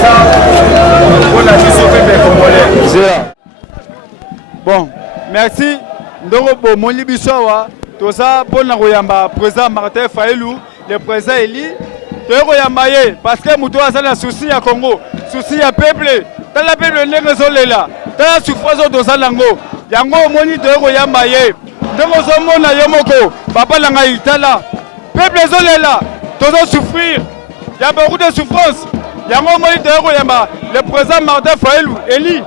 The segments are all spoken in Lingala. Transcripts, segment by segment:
ça pour la discipline congolais. Bon, merci. Donc, bon, mon libisoa, tout ça pour nous yamba président Martin Fayulu, le président Eli. Tout yamba parce que nous avons un souci à Congo, souci à peuple. Dans la peuple n'est pas là. Dans la souffrance de Salango, yango moni tout yamba donc on mona yomoko, papa langa itala. Peuple là, tout souffrir. Il y a beaucoup de souffrance. Yango moni tout yamba, le président Martin Fayulu, Eli,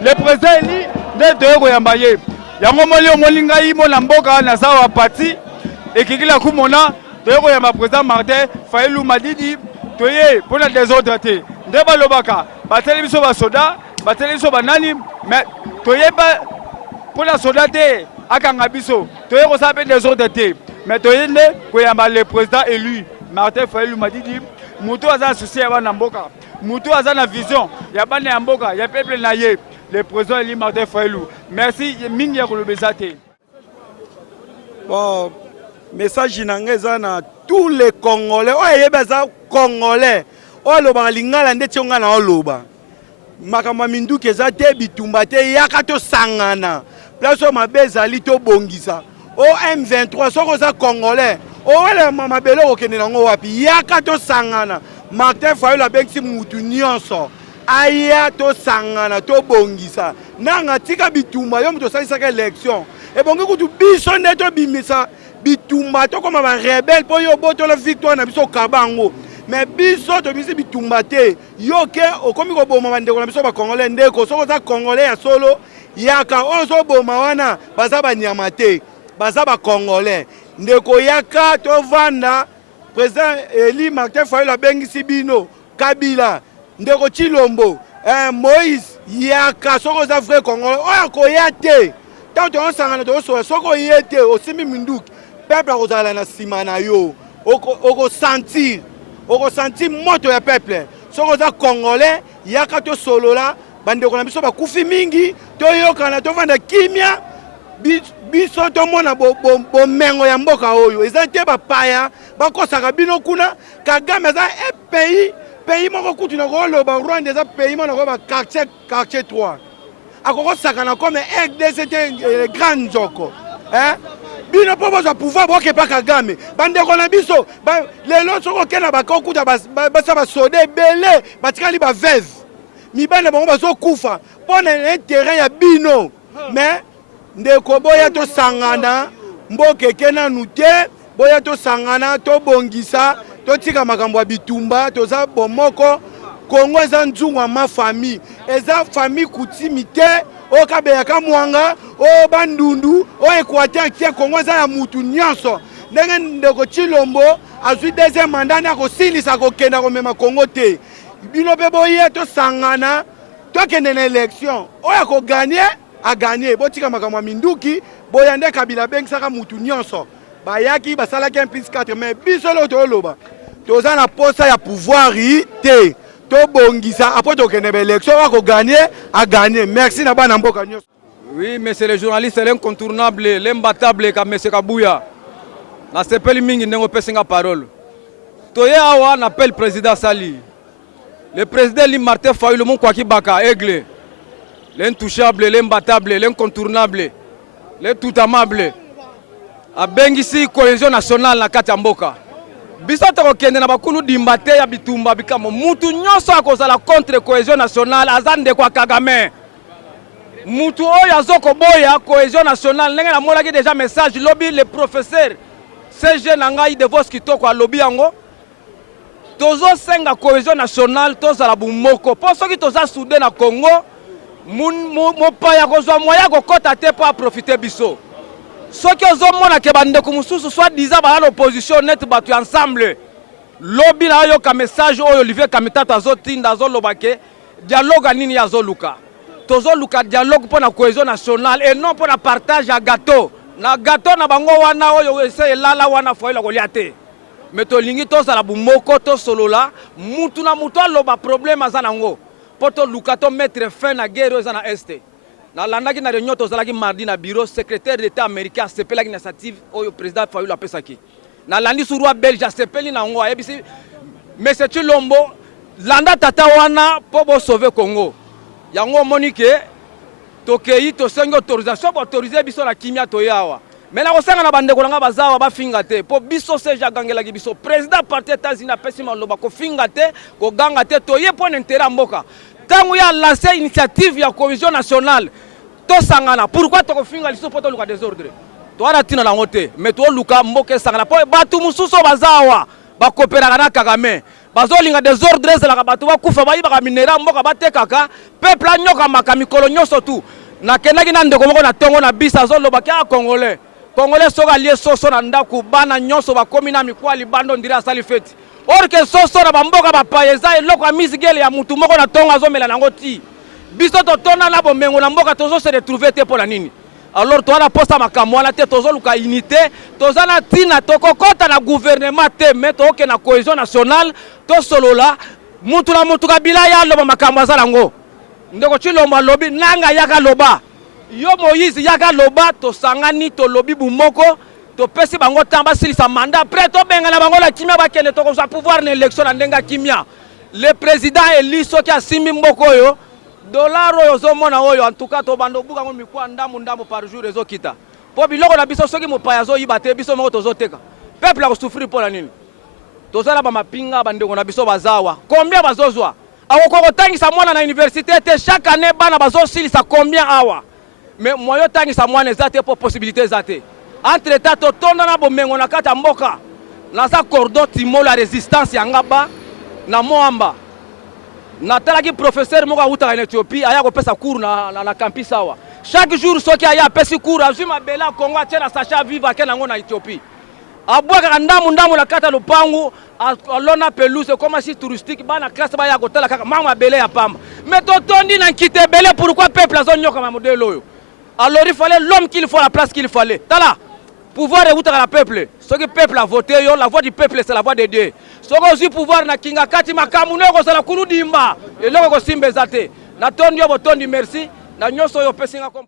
le président Eli. De yambaye yango moli omolinga imo na mboka na sawa parti ekikila kumona to yamba président Martin Fayulu Madidi toye pour la désordre te ndeba lobaka bateli biso ba soda bateli biso banani mais toye ba pour la soda te akanga biso toye ko sabe désordre te mais toye ne ko yamba le président élu Martin Fayulu Madidi mutu aza souci ya bana mboka mutu aza na vision ya bana ya mboka ya peuple na ye. Le président Eli Martin Fayulu. Merci, Mingi Kolobezate. Bon, message na tous les Congolais. Oh, yebeza Congolais. Oh, loba lingala ndeti ngana oloba. Makama mindu kezate bitumba te yakato sangana. Place mabeza lito bongisa. Oh, M23 soko za Congolais. Oh, wala mabelo okene nango wapi yakato sangana. Martin Fayulu abengisi mutu nyonso. Aya to sangana to bongisa nanga tika bitumba yo muto salisaka élection et bongi kutu biso neto bimisa bitumba to koma ba rebelle po yo boto la victoire na biso kabango mais biso to bisi bitumba te yo ke okomi ko boma bandeko na biso ba congolais ndeko soko za congolais ya solo yaka ozo boma wana baza ba nyama te baza ba congolais ndeko yaka to vanda président Eli Martin Fayulu abengisi bino Kabila ndeko Chilombo Moïse yaka soko za vrai congolais oya ko yate tanto on sangana to so soko yete osimi minduki peuple akozala na sima na yo oko sentir moto ya peuple soko za congolais yaka to solola bandeko na biso bakufi mingi to yokana to vanda kimia biso to mona bomengo ya mboka oyo eza te bapaya bakosaka bino kuna Kagame za pays moko kutu na ko loba Rwanda za pays mona ko ba quartier 3 akoko sakana comme RDC c'était grand njoko bino po boza pouvoir boke pa Kagame bandeko na biso lelo soko kena bakokuta basa basode belé batikali ba veuve mibane bango bazo kufa pona intérêt ya bino mais ndeko boya to sangana mboke kena nute boya to sangana to bongisa totika makambo ya bitumba toza bomoko Kongo eza nzungu ma famille eza famille kutimite o kabeyaka mwanga o bandundu o Equateur tie Kongo eza ya mutu nyonso ndenge ndeko Chilombo azwi deuxième mandat na kosilisa kokenda komema Kongo te bino pe boye to sangana tokende na élection oya ko gagner a gagner botika makambo minduki boyande Kabila bengisaka mutu nyonso bayaki basalaki 1+4 mais biso lo to loba toza na posa ya pouvoir te to bongisa après to kende élection wa ko gagner a gagner merci na bana mboka nyonso. Oui, monsieur le journaliste l'incontournable l'imbattable ka monsieur Kabuya na sepeli mingi ndengo pesinga parole toye awa na appel président Sali le président Eli Martin Fayulu mon kwa kibaka aigle l'intouchable l'imbattable l'incontournable le tout amable abengisi cohésion nationale na kati ya mboka biso tokokende na bakulu dimbate ya bitumba bikamo mutu nyonso akozala contre cohésion nationale azande kwa Kagame mutu oyo azokoboya cohésion nationale ndenge namolaki déjà message lobby le professeur CG na ngai de vos kitoko alobi yango tozosenga cohésion nationale tozala bumoko po soki toza soudé na Congo mopaya kozwa moya kokota te po aprofite biso soki ozomona ke bandeko mususu soit disant ba l'opposition net batu ensemble lobby na yo ka message oyo Olivier Kamitata azotinda azoloba ke dialogue nini azoluka tozoluka dialogue pour la cohésion nationale et non pour la partage à gâteau na gâteau na bango wana oyo ese lala wana foila koliate mais to lingi to sala bumoko to solola mutu na mutu aloba problème azanango poto luka to mettre fin na guerre za na este na landaki na réunion to zalaki mardi na bureau secrétaire d'état américain sepelaki initiative oyo président Fayulu apesaki na landi sur roi belge sepeli na ngo ayebisi monsieur Chilombo landa tata wana po bo sauver Congo. Yango Monique tokei to sengi autorisation pour autoriser biso la kimia toyawa. Mais la osanga na bande kolanga bazawa ba finga te po biso seja gangela ki biso président parti États-Unis pesi maloba ko finga te ko ganga te toye pour intérêt mboka. Tangu ya lancer initiative ya cohésion nationale to sangana pourquoi to ko finga liso poto luka désordre. To ana tina na ngote mais to luka mboka sangana po batu mususo bazawa ba coopérer na Kagame. Bazolinga désordre la bato ba kufa ba iba minera mboka batekaka peuple anyoka makamikolo nyoso tu. Na kenaki na ndeko moko na tongo na bisa zoloba ka congolais. Congolais soka lié soso na ndaku bana nyonso bakomi na mikwali bando ndira asali feti. Or que soso na bamboka bapayeza eloko ya mizigele ya mutu moko na tongo azomela nango ti. Biso to tona na bomengo na mboka tozo se retrouver te pour la nini. Alors toi na posta makamwana te tozo luka unité, toza na tina tokokota na gouvernement te mais toke na cohésion nationale to solola mutu na mutu kabila ya loba makamwa za nango. Ndeko chilomba lobi nanga yaka loba. Yo Moïse yaka loba to sangani to lobi bumoko to pesi bango tamba silisa mandat après to benga na bango la kimia ba kene to ko pouvoir na élection na ndenga kimia. Le président Eli soki asimi mboko yo dollar oyo zo mona oyo en tout cas to bando buka ngo mikwa ndamu par jour ezo kita. Po biloko na biso soki mopaya zo yibate biso moko to zo teka. Peuple a souffrir pour la nini. To zala ba mapinga bandeko na biso bazawa. Combien bazozwa? Awoko tangisa mwana na université te chaque année bana bazo silisa combien awa? Mais moyo tangisa mwana ezate pour possibilité ezate. Entre temps to tonda na bomengo na kata mboka. Na sa cordon timo la résistance ya ngaba na Moamba. Na talaki professeur moko uta en Éthiopie aya ko pesa cours na campus awa. Chaque jour soki aya pesi cours azuma bela Congo atena sacha viva kena ngo na Éthiopie. Abwaka ndamu la kata lupangu alona pelouse comme si touristique bana classe ba ya kotala kaka mama bele ya pamba. Mais totondi na kite bele pourquoi peuple azonyoka ma modèle oyo. Alors il fallait l'homme qu'il faut la place qu'il fallait. Tala pouvoir est à la peuple. Ce que le peuple a voté, la voix du peuple c'est la voix de Dieu. Ce que aussi pouvoir na kinga kati makamuno ko sala kunu dimba. Et loko ko simbe zate. Na tondi yo botondi merci. Na nyoso yo pesinga kom.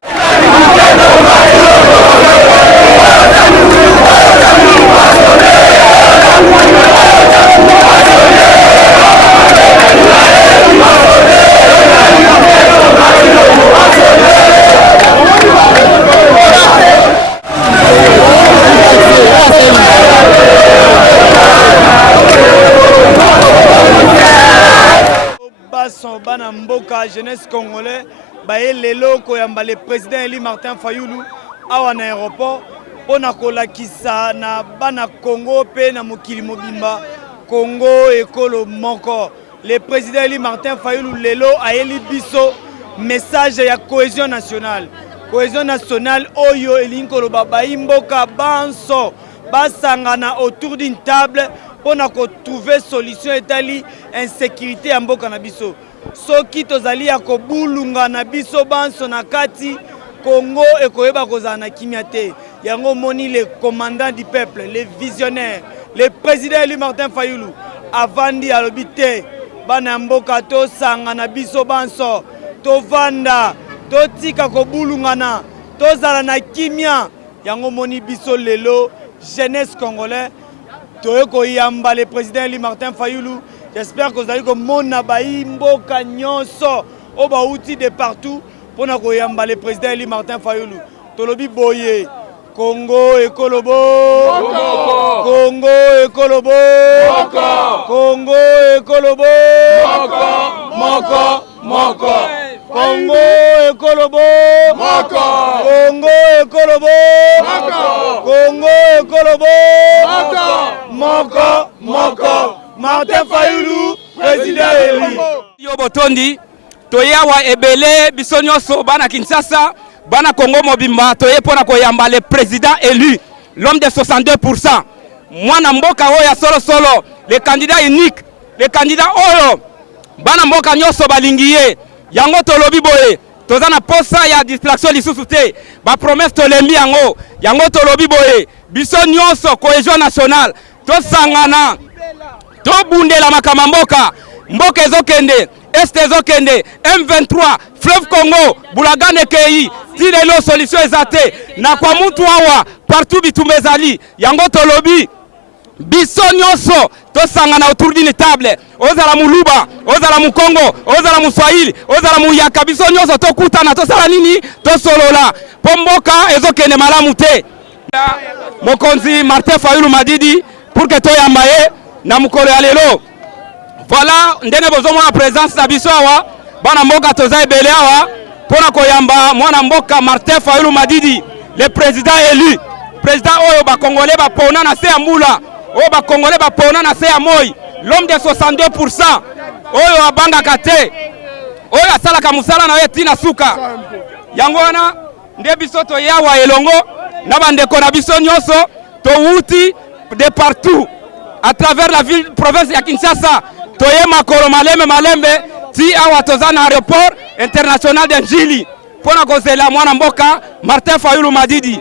Bana mboka jeunesse congolais baye lelo koyamba le président Eli Martin Fayulu awa na aéroport pona kolakisa na bana Congo pe na mokili mobimba Congo ekolo moko. Le président Eli Martin Fayulu lelo ayeli biso message ya cohésion nationale. Cohésion nationale oyo elinkolo babayi mboka banso basangana autour d'une table pona ko trouver solution etali insécurité ya mboka na biso. Soki tozali ya kobulunga na biso banso na kati Congo ekoyeba kozala na kimia te. Yango moni le commandant du peuple, le visionnaire, le président Eli Martin Fayulu avandi alobi te bana mboka to sanga na biso banso to vanda to tika kobulungana to zala na kimia. Yango moni biso lelo jeunesse congolais toyeko yamba le président Eli Martin Fayulu. J'espère que vous allez komona bayi mboka nyonso oba outi de partout pour na koyamba le président Eli Martin Fayulu. Tolobi boye Congo ekolobo Congo ekolobo Congo ekolobo moko Congo ekolobo Congo ekolobo Congo ekolobo moko Martin Fayulu, président Eli. Yo botondi, toyawa ebele biso nyonso bana Kinshasa, bana Congo mobimba, toye pona koyamba le président élu, l'homme de 62%. Mwana mboka oya solo, le candidat unique, le candidat oyo, bana mboka nyonso balingiye, yango tolobi boye, tozana posa ya distraction lisusu te, ba promesse tolembi yango tolobi boye, biso nyonso cohésion nationale, to sangana. To bundela makama mboka ezokende est ezokende M23 fleuve Congo bulagane kei tilelo solution ezate na kwa mutu awa partout bitumezali yango tolobi biso nyonso tosangana autour d'une table ozala muluba ozala mukongo ozala muswahili ozala muyaka biso nyonso tokutana tosala nini tosolola po mboka ezokende malamu te mokonzi Martin Fayulu Madidi pour que toyamba ye na mukolo ya lelo. Voilà ndene bozomona présence na biso awa bana mboka toza ebele awa pona koyamba mwana mboka Martin Fayulu Madidi, le président élu, président oyo ba congolais ba pona na se ya mbula, oyo ba congolais ba pona na se ya moi, l'homme de 62% oyo abanga kate, oyo asalaka musala na ye tina suka. Yango wana nde biso to yawa elongo na bandeko na biso nyonso to wuti de partout à travers la ville province ya Kinshasa. Toye makolo malembe ti awa toza na aéroport international de Njili pona kozela mwana mboka Martin Fayulu Madidi.